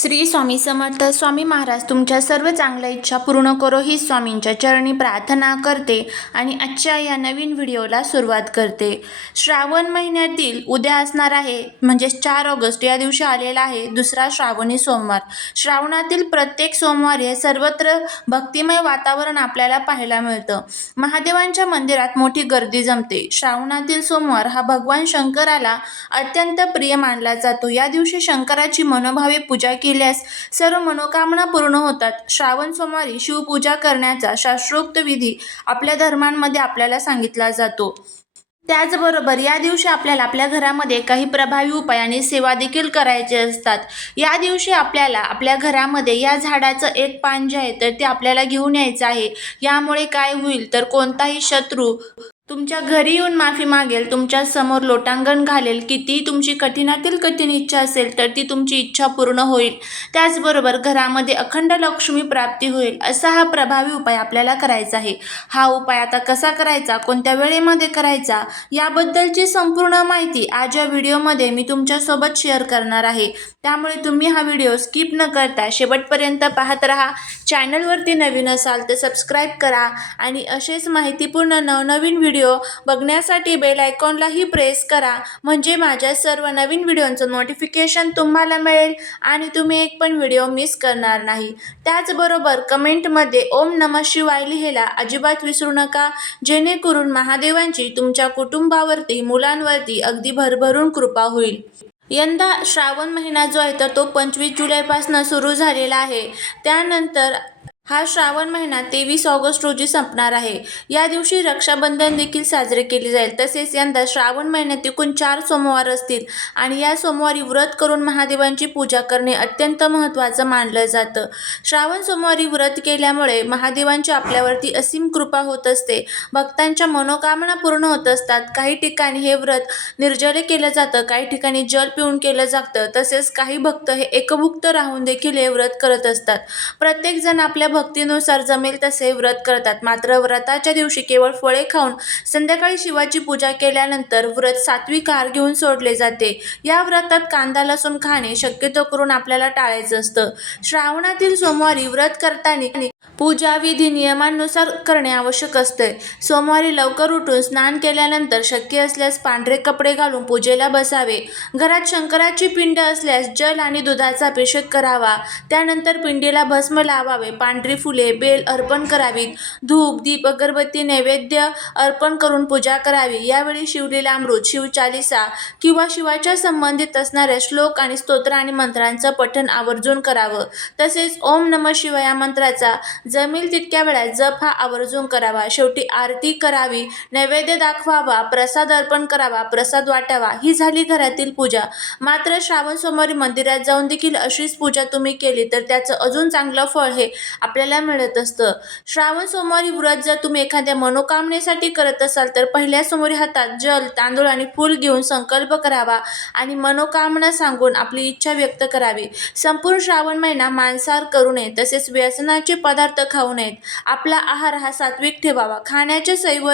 श्री स्वामी समर्थ स्वामी महाराज तुमच्या सर्व चांगल्या इच्छा पूर्ण करो ही स्वामींच्या चरणी प्रार्थना करते आणि आजच्या या नवीन व्हिडिओला सुरुवात करते श्रावण महिन्यातील उद्या असणार आहे म्हणजेच चार ऑगस्ट या दिवशी आलेला आहे दुसरा श्रावणी सोमवार श्रावणातील प्रत्येक सोमवार हे सर्वत्र भक्तिमय वातावरण आपल्याला पाहायला मिळतं महादेवांच्या मंदिरात मोठी गर्दी जमते श्रावणातील सोमवार हा भगवान शंकराला अत्यंत प्रिय मानला जातो या दिवशी शंकराची मनोभावे पूजा केल्यास सर्व मनोकामना पूर्ण होतात श्रावण सोमवारी शिवपूजा करण्याचा शास्त्रोक्त विधी आपल्या धर्मांमध्ये आपल्याला सांगितला जातो त्याचबरोबर या दिवशी आपल्याला आपल्या घरामध्ये काही प्रभावी उपाय आणि सेवा देखील करायचे असतात या दिवशी आपल्याला आपल्या घरामध्ये या झाडाचं एक पान जे आहे तर ते आपल्याला घेऊन यायचं आहे यामुळे काय होईल तर कोणताही शत्रू तुमच्या घरी येऊन माफी मागेल तुमच्या समोर लोटांगण घालेल किती तुमची कठीणातील कठीण इच्छा असेल तर ती तुमची इच्छा पूर्ण होईल त्याचबरोबर घरामध्ये अखंड लक्ष्मी प्राप्ती होईल असा हा प्रभावी उपाय आपल्याला करायचा आहे हा उपाय आता कसा करायचा कोणत्या वेळेमध्ये करायचा याबद्दलची संपूर्ण माहिती आज या व्हिडिओमध्ये मी तुमच्यासोबत शेअर करणार आहे त्यामुळे तुम्ही हा व्हिडिओ स्किप न करता शेवटपर्यंत पाहत राहा चॅनलवरती नवीन असाल तर सबस्क्राईब करा आणि असेच माहितीपूर्ण नवनवीन व्हिडिओ व्हिडिओ बघण्यासाठी बेल आयकॉनलाही प्रेस करा म्हणजे माझ्या सर्व नवीन व्हिडिओंचं नोटिफिकेशन तुम्हाला मिळेल आणि तुम्ही एक पण व्हिडिओ मिस करणार नाही त्याचबरोबर कमेंटमध्ये ओम नम शिवाय लिहायला अजिबात विसरू नका जेणेकरून महादेवांची तुमच्या कुटुंबावरती मुलांवरती अगदी भरभरून कृपा होईल यंदा श्रावण महिना जो आहे तर तो पंचवीस जुलैपासून सुरू झालेला आहे त्यानंतर हा श्रावण महिना तेवीस ऑगस्ट रोजी संपणार आहे या दिवशी रक्षाबंधन देखील साजरे केले जाईल तसेच यंदा श्रावण महिन्यात एकूण चार सोमवार असतील आणि या सोमवारी व्रत करून महादेवांची पूजा करणे अत्यंत महत्त्वाचं मानलं जातं श्रावण सोमवारी व्रत केल्यामुळे महादेवांची आपल्यावरती असीम कृपा होत असते भक्तांच्या मनोकामना पूर्ण होत असतात काही ठिकाणी हे व्रत निर्जले केलं जातं काही ठिकाणी जल पिऊन केलं जातं तसेच काही भक्त हे एकभुक्त राहून देखील हे व्रत करत असतात प्रत्येकजण आपल्या भक्तीनुसार जमेल तसे व्रत करतात मात्र व्रताच्या दिवशी केवळ फळे खाऊन संध्याकाळी शिवाची पूजा केल्यानंतर व्रत सात्विक आहार घेऊन सोडले जाते या व्रतात कांदा लसूण खाणे शक्यतो करून आपल्याला टाळायचं असतं श्रावणातील सोमवारी व्रत करताना पूजा विधी नियमांनुसार करणे आवश्यक असते सोमवारी लवकर उठून स्नान केल्यानंतर शक्य असल्यास पांढरे कपडे घालून पूजेला बसावे घरात शंकराची पिंड असल्यास जल आणि दुधाचा अभिषेक करावा त्यानंतर पिंडीला भस्म लावावे पांढरे पांढरी फुले बेल अर्पण करावीत धूप दीप अगरबत्ती नैवेद्य अर्पण करून पूजा करावी यावेळी शिवलेला अमृत शिवचालिसा किंवा शिवाच्या संबंधित असणाऱ्या श्लोक आणि स्तोत्र आणि मंत्रांचं पठण आवर्जून करावं तसेच ओम नम शिवाय या मंत्राचा जमेल तितक्या वेळा जप हा आवर्जून करावा शेवटी आरती करावी नैवेद्य दाखवावा प्रसाद अर्पण करावा प्रसाद वाटावा ही झाली घरातील पूजा मात्र श्रावण सोमवारी मंदिरात जाऊन देखील अशीच पूजा तुम्ही केली तर त्याचं अजून चांगलं फळ हे आपल्याला मिळत असतं श्रावण सोमवारी व्रत जर तुम्ही एखाद्या मनोकामनेसाठी करत असाल तर पहिल्या सोमवारी हातात जल तांदूळ आणि फूल घेऊन संकल्प करावा आणि मनोकामना सांगून आपली इच्छा व्यक्त करावी संपूर्ण श्रावण महिना मांसाहार करू नये तसेच व्यसनाचे पदार्थ खाऊ नयेत आपला आहार हा सात्विक ठेवावा खाण्याच्या सैव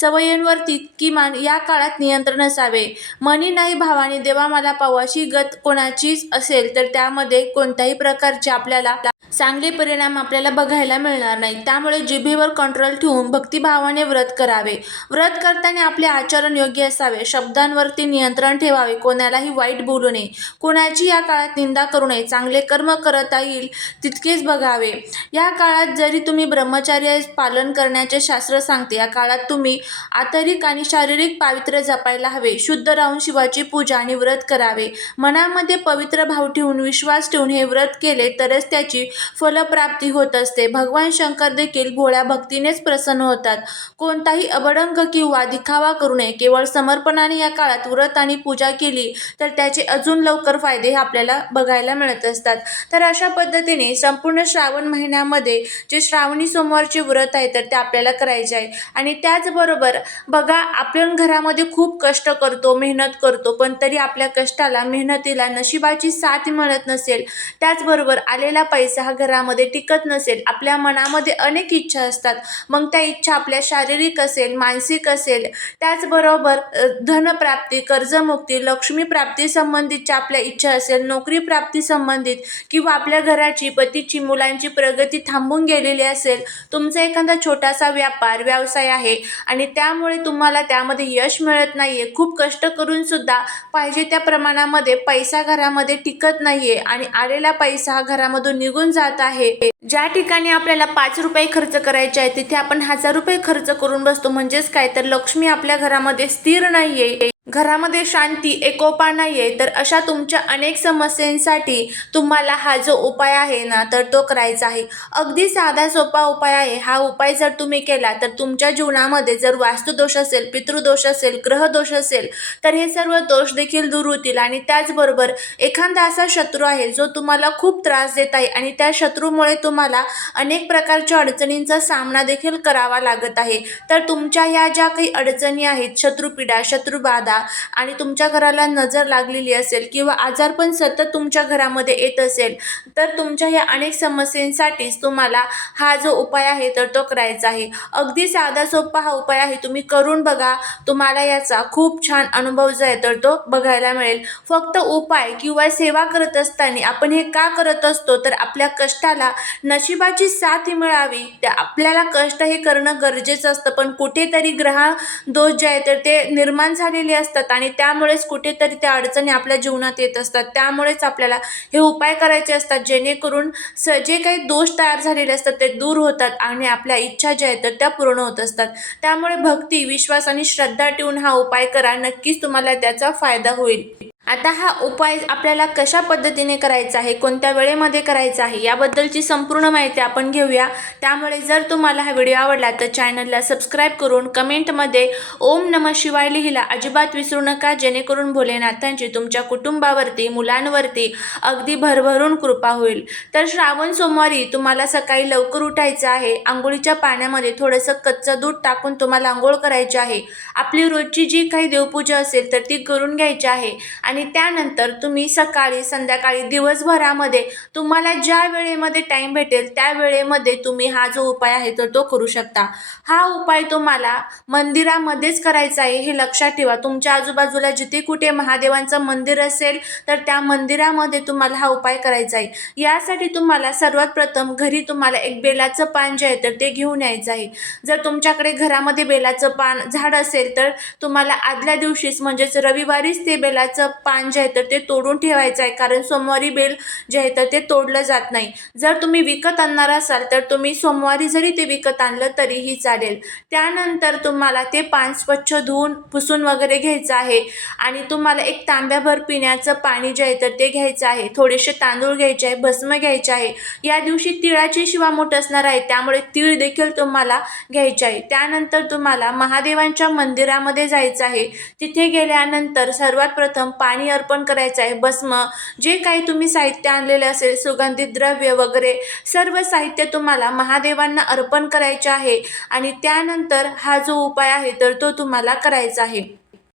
सवयींवरती किमान या काळात नियंत्रण असावे मनी नाही भावाने देवा मला पावाशी गत कोणाचीच असेल तर त्यामध्ये कोणत्याही प्रकारचे आपल्याला चांगले परिणाम आपल्याला आपल्याला बघायला मिळणार नाही त्यामुळे जिभेवर कंट्रोल ठेवून भक्तिभावाने व्रत करावे व्रत करताना आपले आचरण योग्य असावे शब्दांवरती नियंत्रण ठेवावे कोणालाही वाईट बोलू नये कोणाची या काळात निंदा करू नये चांगले कर्म करता येईल तितकेच बघावे या काळात जरी तुम्ही ब्रह्मचार्य पालन करण्याचे शास्त्र सांगते या काळात तुम्ही आंतरिक आणि शारीरिक पावित्र्य जपायला हवे शुद्ध राहून शिवाची पूजा आणि व्रत करावे मनामध्ये पवित्र भाव ठेवून विश्वास ठेवून हे व्रत केले तरच त्याची फलप्राप्ती होते होत असते भगवान शंकर देखील भोळ्या भक्तीनेच प्रसन्न होतात कोणताही अबडंग किंवा दिखावा करू नये केवळ समर्पणाने या काळात व्रत आणि पूजा केली तर त्याचे अजून लवकर फायदे आपल्याला बघायला मिळत असतात तर अशा पद्धतीने संपूर्ण श्रावण महिन्यामध्ये जे श्रावणी सोमवारचे व्रत आहे तर ते आपल्याला करायचे आहे आणि त्याचबरोबर बघा आपण घरामध्ये खूप कष्ट करतो मेहनत करतो पण तरी आपल्या कष्टाला मेहनतीला नशिबाची साथ मिळत नसेल त्याचबरोबर आलेला पैसा हा घरामध्ये टिकत नसेल असेल आपल्या मनामध्ये अनेक इच्छा असतात मग त्या इच्छा आपल्या शारीरिक असेल मानसिक असेल त्याचबरोबर धनप्राप्ती कर्जमुक्ती लक्ष्मीप्राप्ती संबंधितच्या आपल्या इच्छा असेल नोकरी प्राप्ती संबंधित किंवा आपल्या घराची पतीची मुलांची प्रगती थांबून गेलेली असेल तुमचा एखादा छोटासा व्यापार व्यवसाय आहे आणि त्यामुळे तुम्हाला त्यामध्ये यश मिळत नाही आहे खूप कष्ट करून सुद्धा पाहिजे त्या प्रमाणामध्ये पैसा घरामध्ये टिकत नाही आहे आणि आलेला पैसा घरामधून निघून जात आहे ज्या ठिकाणी आपल्याला पाच रुपये खर्च करायचे आहे तिथे आपण हजार रुपये खर्च करून बसतो म्हणजेच काय तर लक्ष्मी आपल्या घरामध्ये स्थिर नाहीये घरामध्ये शांती एकोपा नाही आहे तर अशा तुमच्या अनेक समस्यांसाठी तुम्हाला हा जो उपाय आहे ना तर तो करायचा आहे अगदी साधा सोपा उपाय आहे हा उपाय जर तुम्ही केला तर तुमच्या जीवनामध्ये जर वास्तुदोष असेल पितृदोष असेल ग्रहदोष असेल तर हे सर्व दोष देखील दूर होतील आणि त्याचबरोबर एखादा असा शत्रू आहे जो तुम्हाला खूप त्रास देत आहे आणि त्या शत्रूमुळे तुम्हाला अनेक प्रकारच्या अडचणींचा सामना देखील करावा लागत आहे तर तुमच्या या ज्या काही अडचणी आहेत शत्रुपीडा शत्रुबाधा आणि तुमच्या घराला नजर लागलेली असेल किंवा आजार पण सतत तुमच्या घरामध्ये येत असेल तर तुमच्या ह्या अनेक समस्यांसाठीच तुम्हाला हा जो उपाय आहे तर तो करायचा आहे अगदी साधा सोपा हा उपाय आहे तुम्ही करून बघा तुम्हाला याचा खूप छान अनुभव जो आहे तर तो बघायला मिळेल फक्त उपाय किंवा सेवा करत असताना आपण हे का करत असतो तर आपल्या कष्टाला नशिबाची साथ मिळावी त्या आपल्याला कष्ट हे करणं गरजेचं असतं पण कुठेतरी ग्रह दोष जे आहे तर ते निर्माण झालेले असतात असतात आणि त्यामुळेच कुठेतरी त्या अडचणी आपल्या जीवनात येत असतात त्यामुळेच आपल्याला हे उपाय करायचे असतात जेणेकरून स जे काही दोष तयार झालेले असतात ते दूर होतात आणि आपल्या इच्छा ज्या आहेत त्या पूर्ण होत असतात त्यामुळे भक्ती विश्वास आणि श्रद्धा ठेवून हा उपाय करा नक्कीच तुम्हाला त्याचा फायदा होईल आता हा उपाय आपल्याला कशा पद्धतीने करायचा आहे कोणत्या वेळेमध्ये करायचा आहे याबद्दलची संपूर्ण माहिती आपण घेऊया त्यामुळे जर तुम्हाला हा व्हिडिओ आवडला तर चॅनलला सबस्क्राईब करून कमेंटमध्ये ओम नम शिवाय लिहिला अजिबात विसरू नका जेणेकरून भोलेनाथांची तुमच्या कुटुंबावरती मुलांवरती अगदी भरभरून कृपा होईल तर श्रावण सोमवारी तुम्हाला सकाळी लवकर उठायचं आहे आंघोळीच्या पाण्यामध्ये थोडंसं कच्चं दूध टाकून तुम्हाला आंघोळ करायची आहे आपली रोजची जी काही देवपूजा असेल तर ती करून घ्यायची आहे आणि त्यानंतर तुम्ही सकाळी संध्याकाळी दिवसभरामध्ये तुम्हाला ज्या वेळेमध्ये टाईम भेटेल त्या वेळेमध्ये तुम्ही हा जो उपाय आहे तर तो करू शकता हा उपाय तुम्हाला मंदिरामध्येच करायचा आहे हे लक्षात ठेवा तुमच्या आजूबाजूला जिथे कुठे महादेवांचं मंदिर असेल तर त्या मंदिरामध्ये तुम्हाला हा उपाय करायचा आहे यासाठी तुम्हाला सर्वात प्रथम घरी तुम्हाला एक बेलाचं पान जे आहे तर ते घेऊन यायचं आहे जर तुमच्याकडे घरामध्ये बेलाचं पान झाड असेल तर तुम्हाला आदल्या दिवशीच म्हणजेच रविवारीच ते बेलाचं पान जे आहे तर ते तोडून ठेवायचं आहे कारण सोमवारी बेल जे आहे तर ते तोडलं जात नाही जर तुम्ही विकत आणणार असाल तर तुम्ही सोमवारी जरी ते विकत आणलं तरीही चालेल त्यानंतर तुम्हाला ते पान स्वच्छ धुवून पुसून वगैरे घ्यायचं आहे आणि तुम्हाला एक तांब्याभर पिण्याचं पाणी जे आहे तर ते घ्यायचं आहे थोडेसे तांदूळ घ्यायचे आहे भस्म घ्यायचे आहे या दिवशी तिळाची शिवा मोठ असणार आहे त्यामुळे तीळ देखील तुम्हाला घ्यायचे आहे त्यानंतर तुम्हाला महादेवांच्या मंदिरामध्ये जायचं आहे तिथे गेल्यानंतर सर्वात प्रथम पाणी पाणी अर्पण करायचं आहे भस्म जे काही तुम्ही साहित्य आणलेले असेल सुगंधित द्रव्य वगैरे सर्व साहित्य तुम्हाला महादेवांना अर्पण करायचे आहे आणि त्यानंतर हा जो उपाय आहे तर तो तुम्हाला करायचा आहे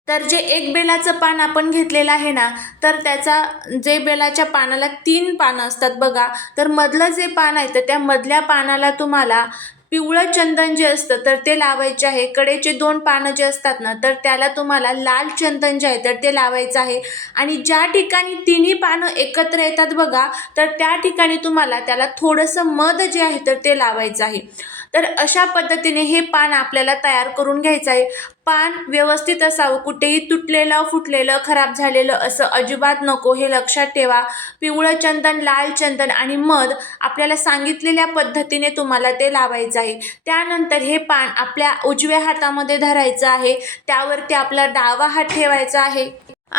तर जे एक बेलाचं पान आपण घेतलेलं आहे ना तर त्याचा जे बेलाच्या पानाला तीन पानं असतात बघा तर मधलं जे पान आहे तर त्या मधल्या पानाला तुम्हाला पिवळं चंदन जे असतं तर ते लावायचे आहे कडेचे दोन पानं जे असतात ना तर त्याला तुम्हाला लाल चंदन जे आहे तर ते लावायचं आहे आणि ज्या ठिकाणी तिन्ही पानं एकत्र येतात बघा तर त्या ठिकाणी तुम्हाला त्याला थोडंसं मध जे आहे तर ते लावायचं आहे तर अशा पद्धतीने हे पान आपल्याला तयार करून घ्यायचं आहे पान व्यवस्थित असावं कुठेही तुटलेलं फुटलेलं खराब झालेलं असं अजिबात नको हे लक्षात ठेवा पिवळं चंदन लाल चंदन आणि मध आपल्याला सांगितलेल्या पद्धतीने तुम्हाला ते लावायचं आहे त्यानंतर हे पान आपल्या उजव्या हातामध्ये धरायचं आहे त्यावरती आपला डावा हात ठेवायचा आहे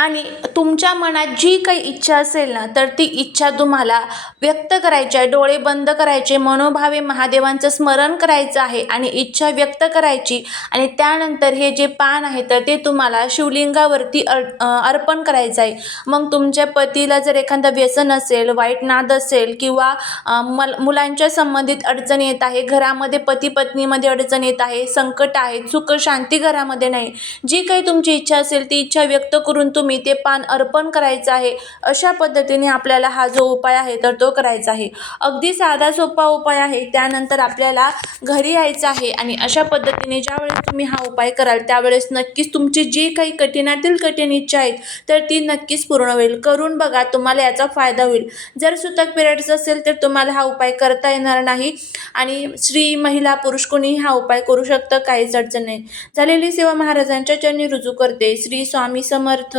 आणि तुमच्या मनात जी काही इच्छा असेल ना तर ती इच्छा तुम्हाला व्यक्त करायची आहे डोळे बंद करायचे मनोभावे महादेवांचं स्मरण करायचं आहे आणि इच्छा व्यक्त करायची आणि त्यानंतर हे जे पान आहे तर ते तुम्हाला शिवलिंगावरती अर् अर्पण करायचं आहे मग तुमच्या पतीला जर एखादा व्यसन असेल वाईट नाद असेल किंवा मल मुलांच्या संबंधित अडचण येत आहे घरामध्ये पती पत्नीमध्ये अडचण येत आहे संकट आहे सुख शांती घरामध्ये नाही जी काही तुमची इच्छा असेल ती इच्छा व्यक्त करून तुम्ही तुम्ही ते पान अर्पण करायचं आहे अशा पद्धतीने आपल्याला हा जो उपाय आहे तर तो करायचा आहे अगदी साधा सोपा उपाय आहे त्यानंतर आपल्याला घरी यायचं आहे आणि अशा पद्धतीने ज्यावेळेस तुम्ही हा उपाय कराल त्यावेळेस नक्कीच तुमची जी काही कठीणातील कठीण इच्छा आहेत तर ती नक्कीच पूर्ण होईल करून बघा तुम्हाला याचा फायदा होईल जर सुतक पिरियड्स असेल तर तुम्हाला हा उपाय करता येणार नाही आणि स्त्री महिला पुरुष कोणीही हा उपाय करू शकतं काहीच अडचण नाही झालेली सेवा महाराजांच्या चरणी रुजू करते श्री स्वामी समर्थ